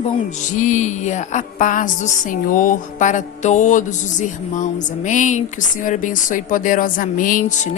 Bom dia, a paz do Senhor para todos os irmãos, amém? Que o Senhor abençoe poderosamente,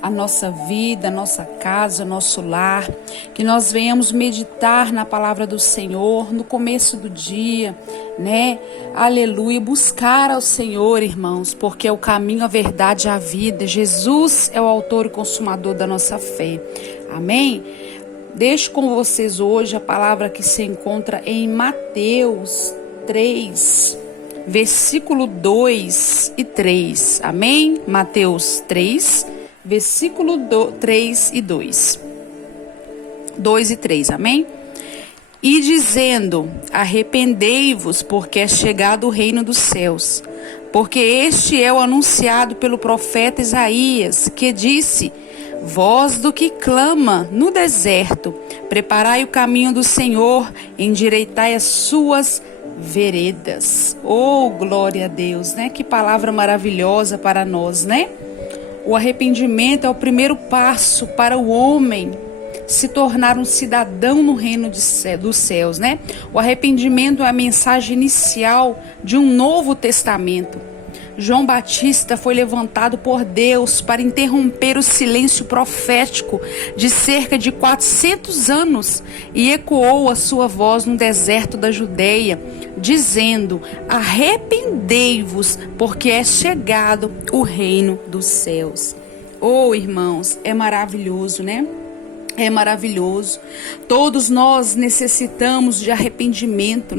a nossa vida, a nossa casa, o nosso lar, que nós venhamos meditar na palavra do Senhor no começo do dia, aleluia, buscar ao Senhor, irmãos, porque é o caminho, a verdade e a vida. Jesus é o autor e consumador da nossa fé, amém? Deixo com vocês hoje a palavra que se encontra em Mateus 3, versículo 2 e 3. Amém? Mateus 3, versículo 3 e 2. 2 e 3, amém? E dizendo, arrependei-vos, porque é chegado o reino dos céus. Porque este é o anunciado pelo profeta Isaías, que disse: voz do que clama no deserto, preparai o caminho do Senhor, endireitai as suas veredas. Oh, glória a Deus, Que palavra maravilhosa para nós, O arrependimento é o primeiro passo para o homem se tornar um cidadão no reino dos céus, O arrependimento é a mensagem inicial de um novo testamento. João Batista foi levantado por Deus para interromper o silêncio profético de cerca de 400 anos e ecoou a sua voz no deserto da Judeia, dizendo: arrependei-vos, porque é chegado o reino dos céus. Oh, irmãos, é maravilhoso, É maravilhoso. Todos nós necessitamos de arrependimento,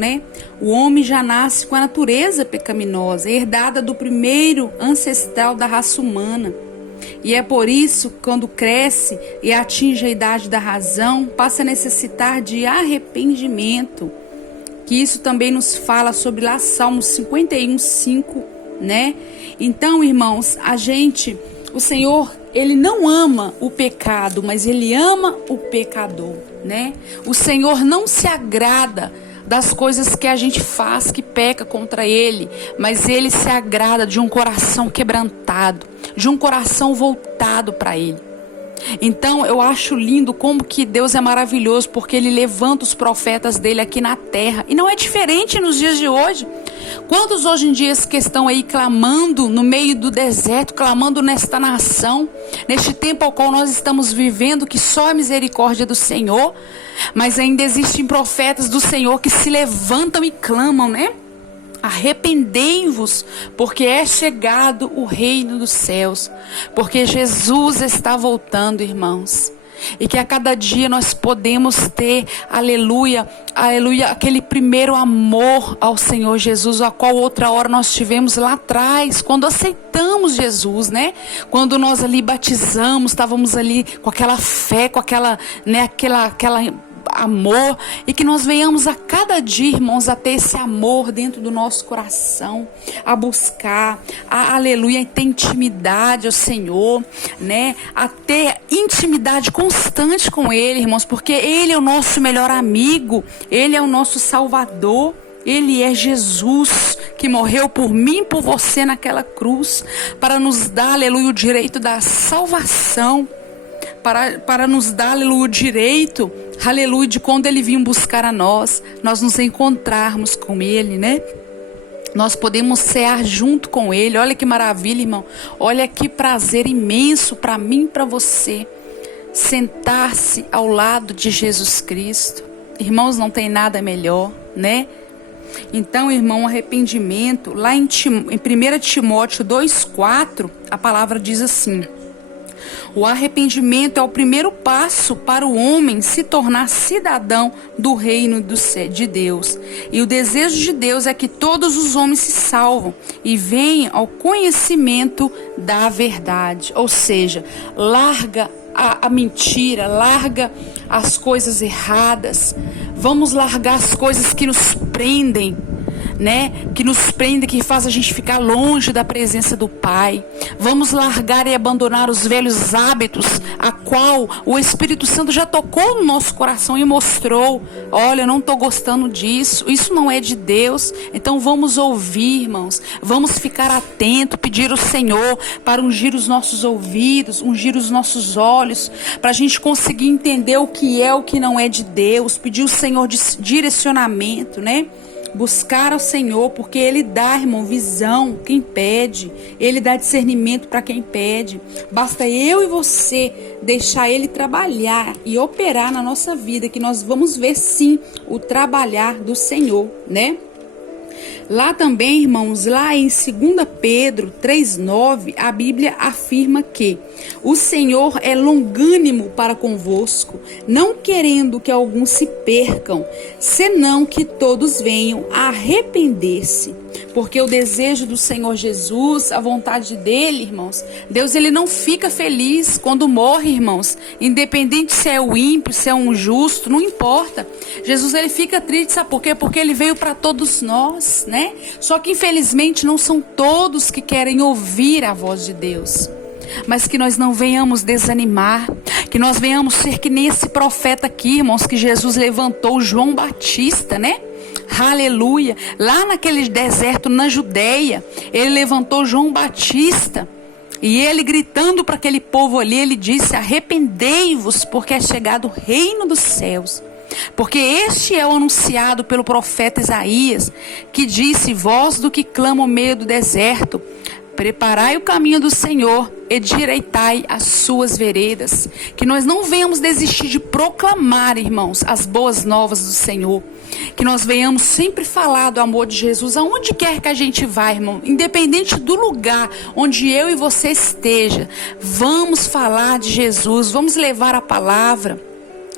O homem já nasce com a natureza pecaminosa, herdada do primeiro ancestral da raça humana. E é por isso que quando cresce e atinge a idade da razão, passa a necessitar de arrependimento. Que isso também nos fala sobre lá Salmo 51:5, Então, irmãos, o Senhor, Ele não ama o pecado, mas Ele ama o pecador, O Senhor não se agrada das coisas que a gente faz, que peca contra Ele, mas Ele se agrada de um coração quebrantado, de um coração voltado para Ele. Então eu acho lindo como que Deus é maravilhoso, porque Ele levanta os profetas dele aqui na terra, e não é diferente nos dias de hoje. Quantos hoje em dia que estão aí clamando no meio do deserto, clamando nesta nação, neste tempo ao qual nós estamos vivendo, que só a misericórdia do Senhor, mas ainda existem profetas do Senhor que se levantam e clamam, Arrependei-vos, porque é chegado o reino dos céus, porque Jesus está voltando, irmãos. E que a cada dia nós podemos ter, aleluia, aleluia, aquele primeiro amor ao Senhor Jesus, a qual outra hora nós tivemos lá atrás, quando aceitamos Jesus, Quando nós ali batizamos, estávamos ali com aquela fé, com aquela amor, e que nós venhamos a cada dia, irmãos, a ter esse amor dentro do nosso coração, a buscar, aleluia, a ter intimidade ao Senhor, a ter intimidade constante com Ele, irmãos, porque Ele é o nosso melhor amigo, Ele é o nosso Salvador. Ele é Jesus que morreu por mim e por você naquela cruz, para nos dar, aleluia, o direito da salvação, para nos dar, aleluia, o direito, aleluia, de quando Ele vir buscar a nós nos encontrarmos com Ele, Nós podemos cear junto com Ele. Olha que maravilha, irmão. Olha que prazer imenso para mim e para você, sentar-se ao lado de Jesus Cristo. Irmãos, não tem nada melhor, Então, irmão, arrependimento, lá em 1 Timóteo 2,4, a palavra diz assim: o arrependimento é o primeiro passo para o homem se tornar cidadão do reino de Deus. E o desejo de Deus é que todos os homens se salvam e venham ao conhecimento da verdade. Ou seja, larga a mentira, larga as coisas erradas. Vamos largar as coisas que nos prendem. né, que nos prende, que faz a gente ficar longe da presença do Pai. Vamos largar e abandonar os velhos hábitos, a qual o Espírito Santo já tocou no nosso coração e mostrou: olha, eu não estou gostando disso, isso não é de Deus. Então vamos ouvir, irmãos, vamos ficar atentos, pedir ao Senhor para ungir os nossos ouvidos, ungir os nossos olhos, para a gente conseguir entender o que é, o que não é de Deus, pedir ao Senhor direcionamento, né? Buscar ao Senhor, porque Ele dá, irmão, visão quem pede, Ele dá discernimento para quem pede. Basta eu e você deixar Ele trabalhar e operar na nossa vida, que nós vamos ver sim o trabalhar do Senhor, né? Lá também, irmãos, lá em 2 Pedro 3,9, a Bíblia afirma que o Senhor é longânimo para convosco, não querendo que alguns se percam, senão que todos venham a arrepender-se. Porque o desejo do Senhor Jesus, a vontade dele, irmãos, Deus, ele não fica feliz quando morre, irmãos, independente se é o ímpio, se é um justo, não importa. Jesus, ele fica triste, sabe por quê? Porque ele veio para todos nós, né? Só que infelizmente não são todos que querem ouvir a voz de Deus. Mas que nós não venhamos desanimar, que nós venhamos ser que nem esse profeta aqui, irmãos, que Jesus levantou, João Batista, né? Aleluia, lá naquele deserto na Judeia, ele levantou João Batista, e ele gritando para aquele povo ali, ele disse: arrependei-vos, porque é chegado o reino dos céus. Porque este é o anunciado pelo profeta Isaías, que disse: voz do que clama o meio do deserto, preparai o caminho do Senhor e direitai as suas veredas. Que nós não venhamos desistir de proclamar, irmãos, as boas novas do Senhor. Que nós venhamos sempre falar do amor de Jesus aonde quer que a gente vá, irmão, independente do lugar onde eu e você esteja. Vamos falar de Jesus, vamos levar a palavra.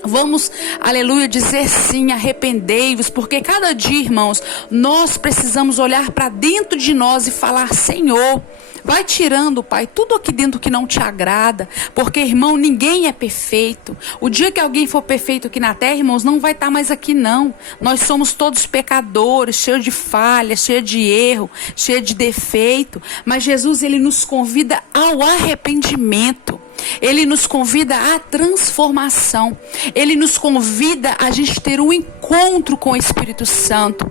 Vamos, aleluia, dizer sim, arrependei-vos, porque cada dia, irmãos, nós precisamos olhar para dentro de nós e falar: Senhor, vai tirando, Pai, tudo aqui dentro que não te agrada, porque, irmão, ninguém é perfeito. O dia que alguém for perfeito aqui na terra, irmãos, não vai estar mais aqui não. Nós somos todos pecadores, cheios de falha, cheios de erro, cheios de defeito, mas Jesus, ele nos convida ao arrependimento. Ele nos convida à transformação. Ele nos convida a gente ter um encontro com o Espírito Santo,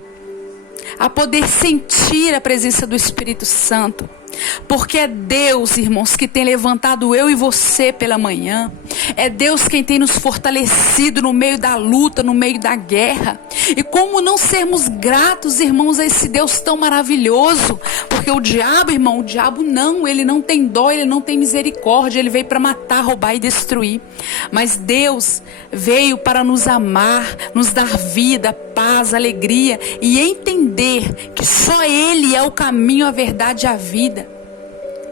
a poder sentir a presença do Espírito Santo. Porque é Deus, irmãos, que tem levantado eu e você pela manhã. É Deus quem tem nos fortalecido no meio da luta, no meio da guerra. E como não sermos gratos, irmãos, a esse Deus tão maravilhoso? Porque o diabo, irmão, o diabo não, ele não tem dó, ele não tem misericórdia. Ele veio para matar, roubar e destruir. Mas Deus veio para nos amar, nos dar vida, paz, alegria e entender que só Ele é o caminho, a verdade e a vida.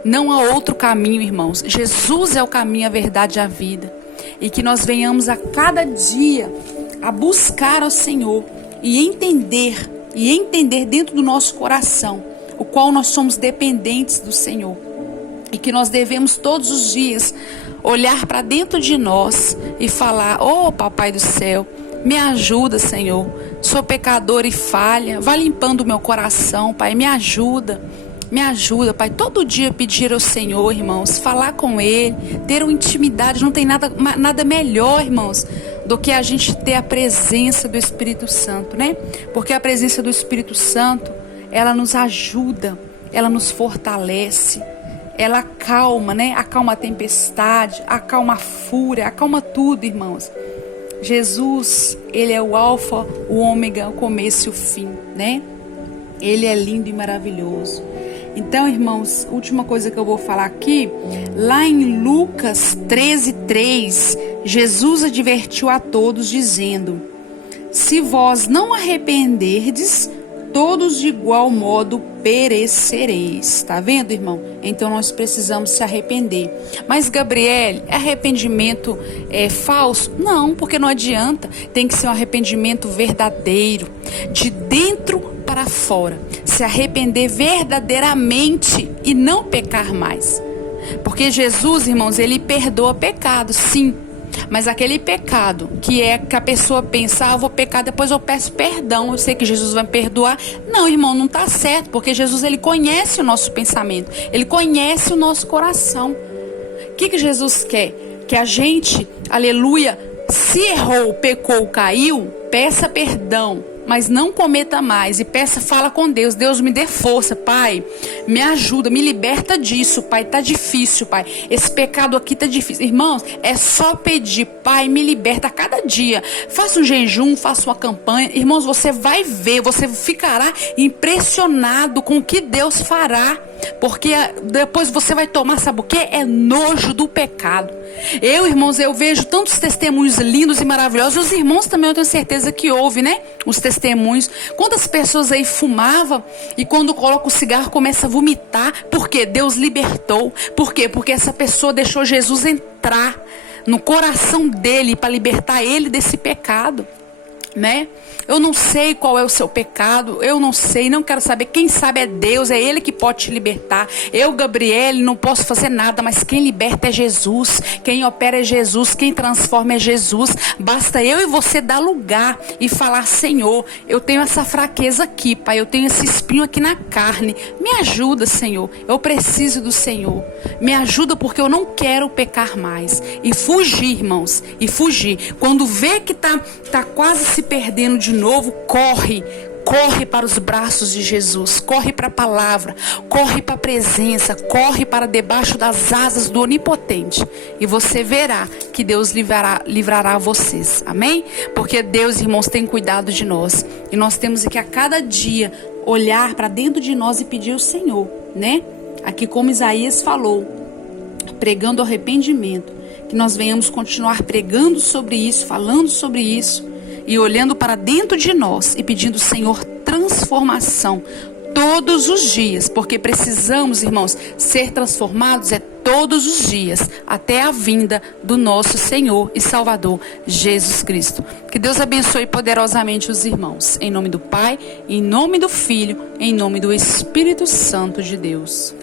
Não há outro caminho, irmãos. Jesus é o caminho, a verdade e a vida. E que nós venhamos a cada dia a buscar ao Senhor e entender dentro do nosso coração o qual nós somos dependentes do Senhor. E que nós devemos todos os dias olhar para dentro de nós e falar: oh, Papai do céu, me ajuda, Senhor. Sou pecador e falha. Vai limpando o meu coração, Pai. Me ajuda, Pai. Todo dia pedir ao Senhor, irmãos. Falar com Ele. Ter uma intimidade. Não tem nada melhor, irmãos, do que a gente ter a presença do Espírito Santo, né? Porque a presença do Espírito Santo, ela nos ajuda. Ela nos fortalece. Ela acalma, né? Acalma a tempestade. Acalma a fúria. Acalma tudo, irmãos. Jesus, Ele é o alfa, o ômega, o começo e o fim, né? Ele é lindo e maravilhoso. Então, irmãos, última coisa que eu vou falar aqui, lá em Lucas 13:3, Jesus advertiu a todos dizendo: se vós não arrependerdes, todos de igual modo perecereis. Tá vendo, irmão? Então nós precisamos se arrepender. Mas, Gabriele, arrependimento é falso? Não, porque não adianta. Tem que ser um arrependimento verdadeiro, de dentro para fora. Se arrepender verdadeiramente e não pecar mais. Porque Jesus, irmãos, Ele perdoa pecados, sim. Mas aquele pecado que é que a pessoa pensa, eu vou pecar, depois eu peço perdão, eu sei que Jesus vai me perdoar. Não, irmão, não está certo, porque Jesus, ele conhece o nosso pensamento, ele conhece o nosso coração. O que Jesus quer? Que a gente, aleluia, se errou, pecou, caiu, peça perdão, mas não cometa mais, e peça, fala com Deus. Deus, me dê força, Pai, me ajuda, me liberta disso, Pai, tá difícil, Pai, esse pecado aqui tá difícil. Irmãos, é só pedir, Pai, me liberta a cada dia. Faça um jejum, faça uma campanha, irmãos, você vai ver, você ficará impressionado com o que Deus fará, porque depois você vai tomar, sabe o que? É nojo do pecado. Irmãos, eu vejo tantos testemunhos lindos e maravilhosos. Os irmãos também, eu tenho certeza que ouvem, né? Os testemunhos. Quantas pessoas aí fumavam e quando coloca o cigarro começa a vomitar. Por quê? Deus libertou. Por quê? Porque essa pessoa deixou Jesus entrar no coração dele para libertar ele desse pecado, né? Eu não sei qual é o seu pecado, eu não sei, não quero saber. Quem sabe é Deus, é Ele que pode te libertar. Eu, Gabriele, não posso fazer nada, mas quem liberta é Jesus, quem opera é Jesus, quem transforma é Jesus. Basta eu e você dar lugar e falar: Senhor, eu tenho essa fraqueza aqui, Pai, eu tenho esse espinho aqui na carne, me ajuda, Senhor, eu preciso do Senhor, me ajuda, porque eu não quero pecar mais. E fugir, irmãos, e fugir. Quando vê que tá quase se perdendo de novo, corre para os braços de Jesus, corre para a palavra, corre para a presença, corre para debaixo das asas do Onipotente, e você verá que Deus livrará vocês, amém? Porque Deus, irmãos, tem cuidado de nós, e nós temos que a cada dia olhar para dentro de nós e pedir ao Senhor, né? Aqui, como Isaías falou, pregando arrependimento, que nós venhamos continuar pregando sobre isso, falando sobre isso, e olhando para dentro de nós e pedindo, Senhor, transformação todos os dias, porque precisamos, irmãos, ser transformados todos os dias, até a vinda do nosso Senhor e Salvador Jesus Cristo. Que Deus abençoe poderosamente os irmãos, em nome do Pai, em nome do Filho, em nome do Espírito Santo de Deus.